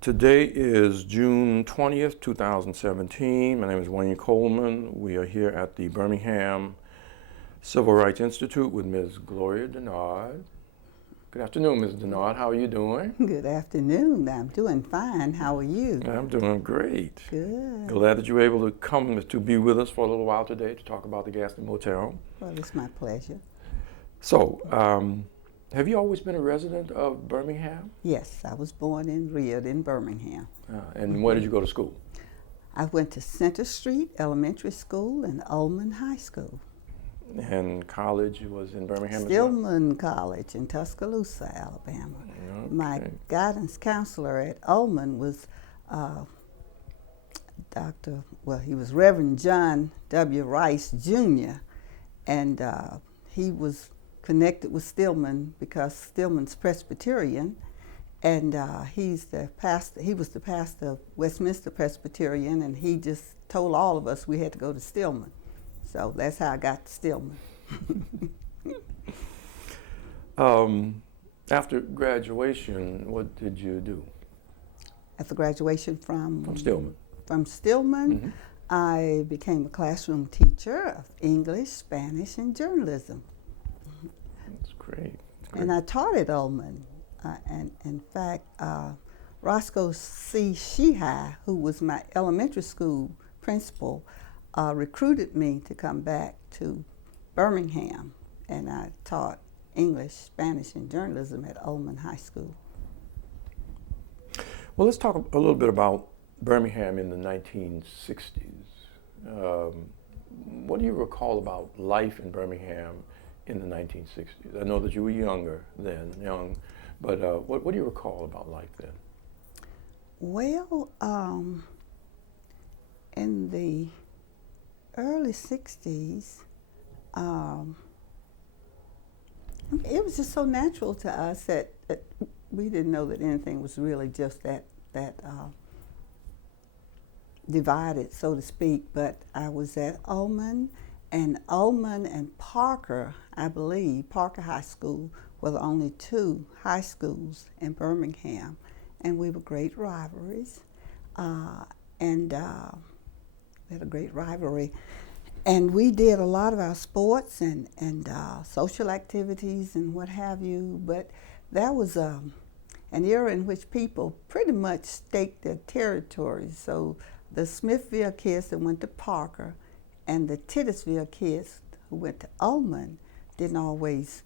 Today is June 20th, 2017. My name is Wayne Coleman. We are here at the Birmingham Civil Rights Institute with Ms. Gloria Dennard. Good afternoon, Ms. Dennard. How are you doing? Good afternoon. I'm doing fine. How are you? I'm doing great. Good. Glad that you were able to come to be with us for a little while today to talk about the Gaston Motel. Well, it's my pleasure. So, have you always been a resident of Birmingham? Yes, I was born and reared in Birmingham. And where did you go to school? I went to Center Street Elementary School and Ullman High School. And college was in Birmingham as well? Stillman College in Tuscaloosa, Alabama. Okay. My guidance counselor at Ullman was he was Reverend John W. Rice, Jr., and he was connected with Stillman because Stillman's Presbyterian, and he was the pastor of Westminster Presbyterian, and he just told all of us we had to go to Stillman. So that's how I got to Stillman. After graduation, what did you do? After graduation from Stillman. From Stillman, Mm-hmm. I became a classroom teacher of English, Spanish, and journalism. That's great. That's great. And I taught at Ullman. And in fact, Roscoe C. Sheehy, who was my elementary school principal, recruited me to come back to Birmingham. And I taught English, Spanish, and journalism at Ullman High School. Well, let's talk a little bit about Birmingham in the 1960s. What do you recall about life in Birmingham in the 1960s? I know that you were young, but what do you recall about life then? Well, in the early 60s, it was just so natural to us that we didn't know that anything was really just that divided, so to speak. But I was at Ullman and Parker, I believe, Parker High School were the only two high schools in Birmingham, and we were great rivalries. We had a great rivalry. And we did a lot of our sports and social activities and what have you, but that was an era in which people pretty much staked their territories. So the Smithville kids that went to Parker and the Titusville kids who went to Ullman didn't always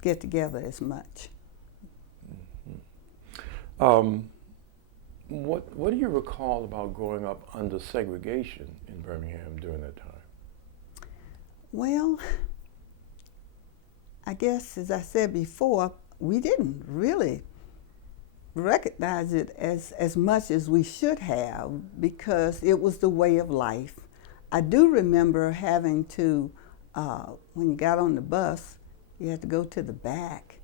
get together as much. Mm-hmm. What do you recall about growing up under segregation in Birmingham during that time? Well, I guess, as I said before, we didn't really recognize it as much as we should have because it was the way of life. I do remember having to, when you got on the bus, you had to go to the back.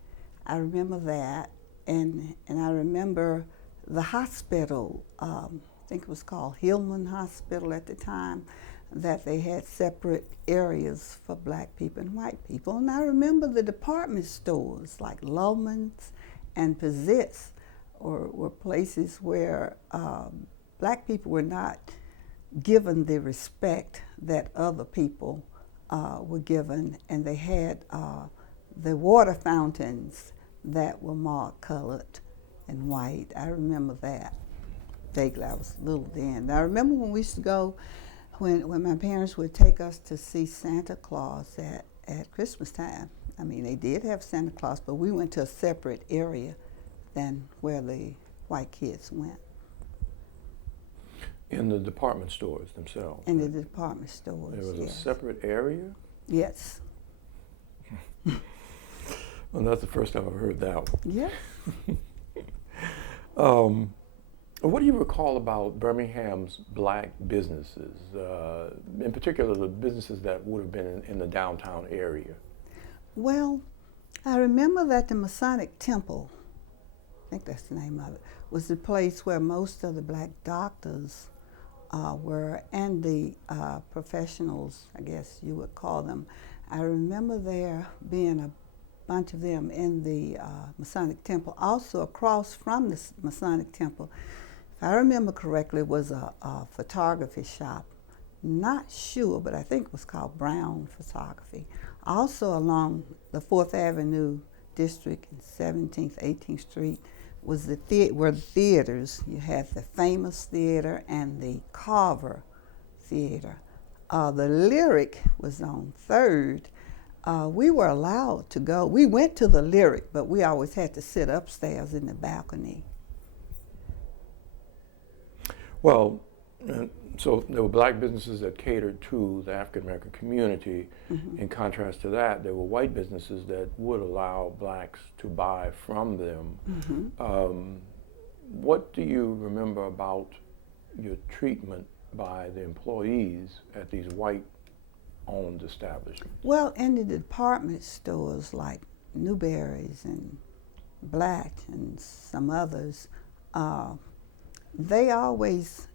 I remember that, and I remember the hospital, I think it was called Hillman Hospital at the time, that they had separate areas for black people and white people. And I remember the department stores like Loman's and Pizzitz were places where black people were not given the respect that other people were given, and they had the water fountains that were marked colored and white. I remember that vaguely. I was little then. I remember when we used to go, when my parents would take us to see Santa Claus at Christmas time. I mean, they did have Santa Claus, but we went to a separate area than where the white kids went. In the department stores themselves? In the department stores, There was yes. a separate area? Yes. Well, that's the first time I've heard that one. Yes. What do you recall about Birmingham's black businesses, in particular the businesses that would have been in the downtown area? Well, I remember that the Masonic Temple, I think that's the name of it, was the place where most of the black doctors were, and the professionals, I guess you would call them. I remember there being a bunch of them in the Masonic Temple. Also across from the Masonic Temple, if I remember correctly, was a photography shop. Not sure, but I think it was called Brown Photography. Also along the 4th Avenue district in 17th, 18th Street was were the theaters. You had the Famous Theater and the Carver Theater. The Lyric was on 3rd. We were allowed to go. We went to the Lyric, but we always had to sit upstairs in the balcony. Well, so there were black businesses that catered to the African American community. Mm-hmm. In contrast to that, there were white businesses that would allow blacks to buy from them. Mm-hmm. What do you remember about your treatment by the employees at these white-owned establishments? Well, in the department stores like Newberry's and Black and some others, they always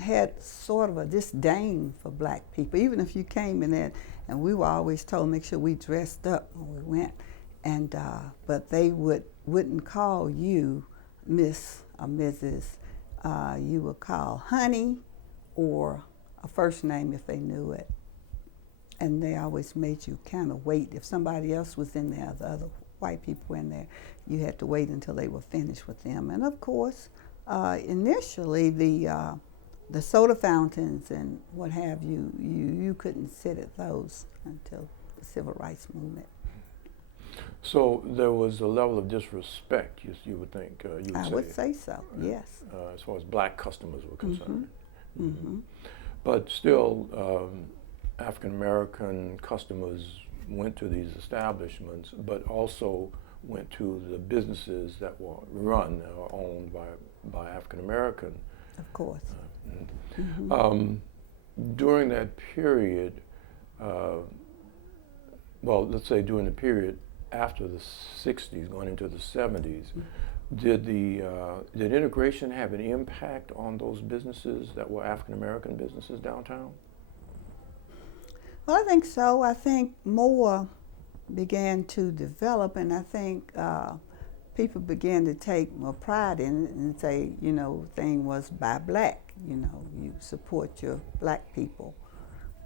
had sort of a disdain for black people. Even if you came in there, and we were always told make sure we dressed up when we went, and but they wouldn't call you Miss or Mrs. You would call Honey or a first name if they knew it. And they always made you kind of wait. If somebody else was in there, the other white people were in there, you had to wait until they were finished with them. And of course, initially the soda fountains and what have you, you couldn't sit at those until the Civil Rights Movement. So there was a level of disrespect, you would think, you would I say. would say so, yes. As far as black customers were concerned. Mm-hmm. Mm-hmm. But still, African American customers went to these establishments, but also went to the businesses that were run or owned by African American. Of course. Mm-hmm. During that period, well, let's say during the period after the 60s, going into the 70s, did integration have an impact on those businesses that were African American businesses downtown? Well, I think so. I think more began to develop, and I think people began to take more pride in it and say, you know, thing was by black, you know, you support your black people.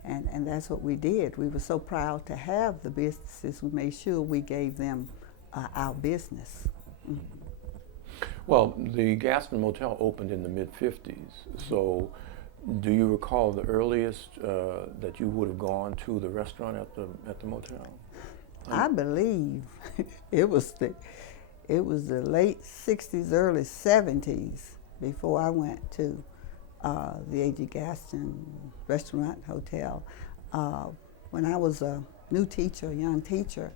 And that's what we did. We were so proud to have the businesses. We made sure we gave them our business. Mm-hmm. Well, the Gaston Motel opened in the mid-50s. So do you recall the earliest that you would have gone to the restaurant at the motel? I believe it was the late 60s, early 70s before I went to the A.G. Gaston Restaurant Hotel. When I was a new teacher, a young teacher,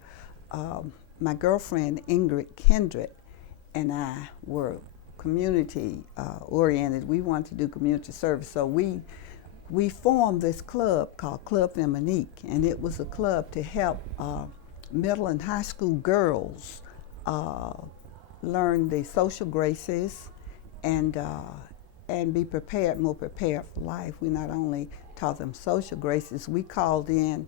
my girlfriend Ingrid Kendrick and I were community oriented. We wanted to do community service, so we formed this club called Club Feminique, and it was a club to help middle and high school girls learn the social graces and be more prepared for life. We not only taught them social graces, we called in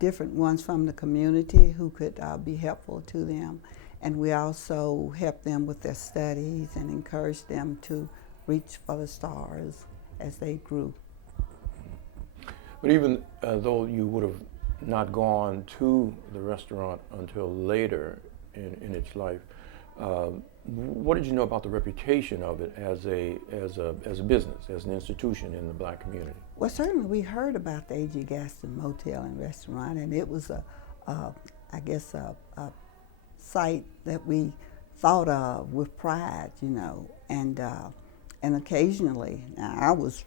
different ones from the community who could be helpful to them. And we also helped them with their studies and encouraged them to reach for the stars as they grew. But even though you would have not gone to the restaurant until later in its life, what did you know about the reputation of it as a business, as an institution in the black community? Well, certainly we heard about the A.G. Gaston Motel and Restaurant, and it was a site that we thought of with pride, you know, and occasionally, now I was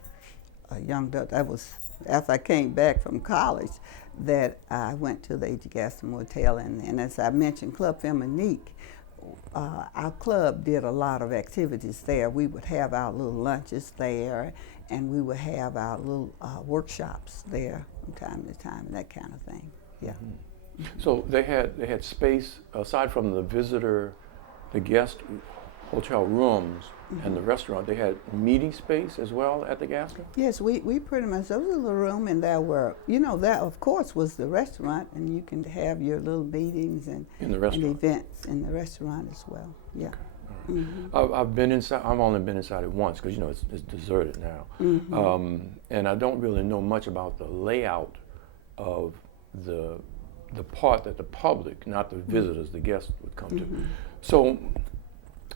a young adult, that was after I came back from college, that I went to the A.G. Gaston Motel, and as I mentioned, Club Feminique, our club did a lot of activities there. We would have our little lunches there, and we would have our little workshops there from time to time, and that kind of thing, yeah. Mm-hmm. So they had space, aside from the visitor, the guest hotel rooms and the restaurant, they had meeting space as well at the Gaston? Yes, we pretty much, there was a little room and there were, that of course was the restaurant, and you can have your little meetings and, In the and restaurant? events in the restaurant as well. Yeah. Okay. All right. I've been inside. I've only been inside it once because it's deserted now, and I don't really know much about the layout of the part that the public, not the visitors, the guests would come to. So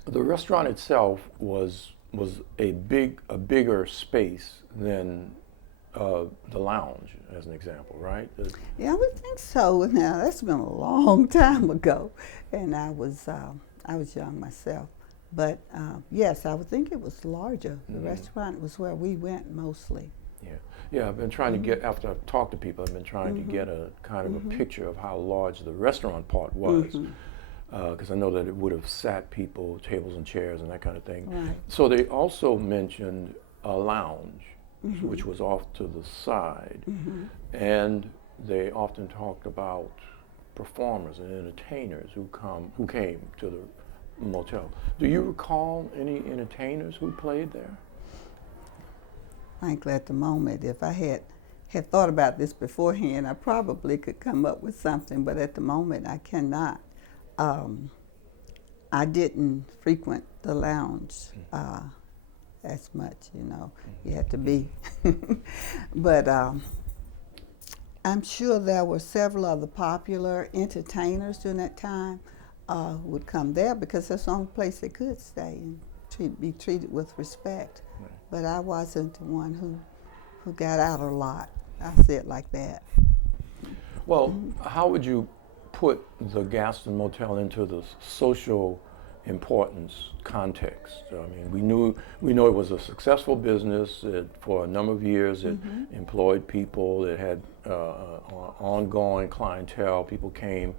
the restaurant itself was a bigger space than the lounge, as an example, right? Yeah, I would think so. Now that's been a long time ago, and I was young myself. But yes, I would think it was larger. The restaurant was where we went mostly. Yeah. I've been trying to get, after I've talked to people, I've been trying to get a kind of a picture of how large the restaurant part was, because I know that it would have sat people, tables and chairs and that kind of thing. Right. So they also mentioned a lounge, which was off to the side, and they often talked about performers and entertainers who came to the motel. Do you recall any entertainers who played there? Frankly, at the moment, if I had thought about this beforehand, I probably could come up with something, but at the moment I cannot. I didn't frequent the lounge as much, You had to be. But I'm sure there were several other popular entertainers during that time would come there because that's the only place they could stay and be treated with respect. Right. But I wasn't the one who got out a lot. I say it like that. Well, how would you put the Gaston Motel into the social importance context? I mean, we know it was a successful business. For a number of years, it employed people. It had ongoing clientele. People came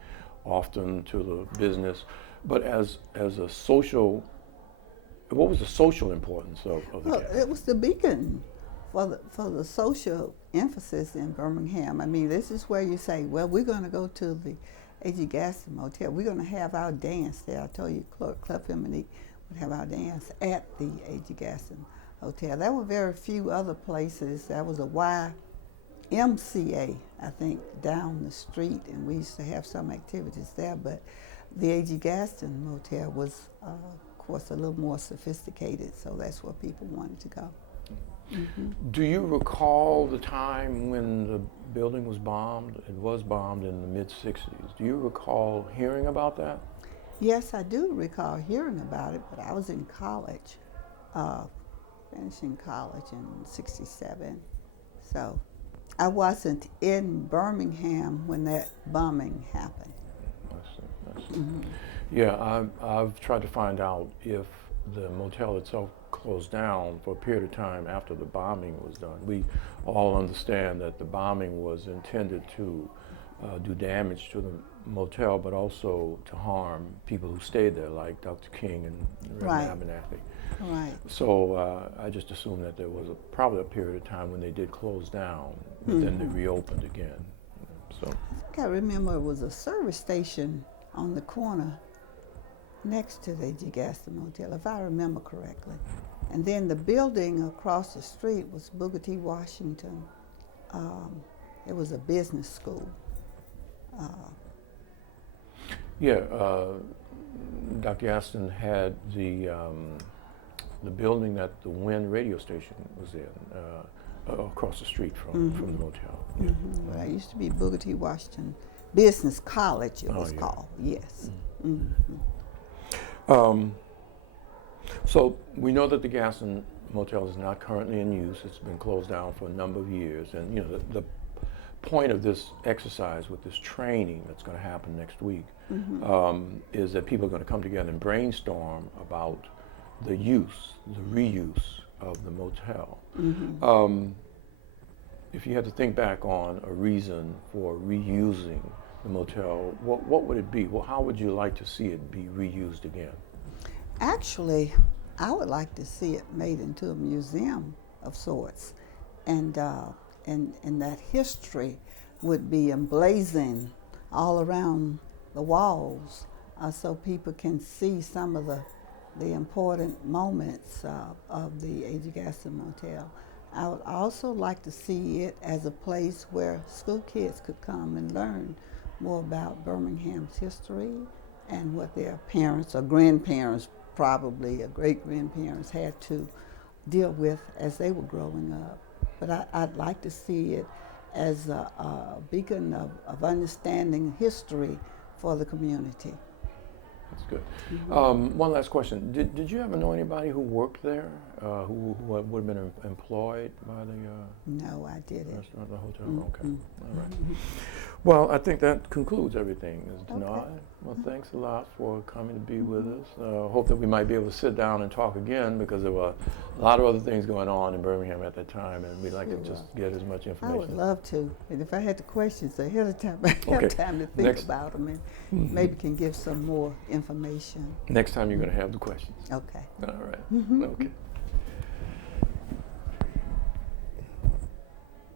often to the business. But as a social, what was the social importance of the Gaston? It was the beacon for the social emphasis in Birmingham. I mean, this is where you say, well, we're going to go to the A.G. Gaston Motel. We're going to have our dance there. I told you, Clef and Monique would have our dance at the A.G. Gaston Hotel. There were very few other places. There was a YMCA, I think, down the street, and we used to have some activities there, but the A.G. Gaston Motel was, of course, a little more sophisticated, so that's where people wanted to go. Do you recall the time when the building was bombed? It was bombed in the mid-'60s. Do you recall hearing about that? Yes, I do recall hearing about it, but I was in college, finishing college in '67. So I wasn't in Birmingham when that bombing happened. I see. Yeah, I've tried to find out if the motel itself closed down for a period of time after the bombing was done. We all understand that the bombing was intended to do damage to the motel, but also to harm people who stayed there, like Dr. King and Reverend Abernathy. Right. So I just assumed that there was probably a period of time when they did close down, but then they reopened again. So I think I remember it was a service station on the corner next to the A.G. Gaston Motel, if I remember correctly. And then the building across the street was Booker T. Washington. It was a business school. Dr. Gaston had the building that the Wynn radio station was in, across the street from the motel. Well, it used to be Booker T. Washington Business College, it was called, yes. So we know that the Gaston Motel is not currently in use. It's been closed down for a number of years. And the point of this exercise with this training that's going to happen next week is that people are going to come together and brainstorm about the reuse of the motel. If you had to think back on a reason for reusing the motel, what would it be? Well, how would you like to see it be reused again? Actually, I would like to see it made into a museum of sorts, and that history would be emblazoned all around the walls, so people can see some of the the important moments of the A.G. Gaston Motel. I would also like to see it as a place where school kids could come and learn more about Birmingham's history and what their parents or grandparents, probably, or great-grandparents, had to deal with as they were growing up. But I'd like to see it as a beacon of understanding history for the community. That's good. One last question. Did you ever know anybody who worked there, who would have been employed by the No, I didn't. restaurant, the hotel? Okay. All right. Well, I think that concludes everything, Ms. Dennard. Okay. Well, thanks a lot for coming to be with us. Hope that we might be able to sit down and talk again, because there were a lot of other things going on in Birmingham at that time, and we'd like to just get as much I information. would love to. And if I had the questions ahead of time, I'd Okay. have time to think about them and maybe can give some more information. Next time you're going to have the questions. Okay. All right. Okay.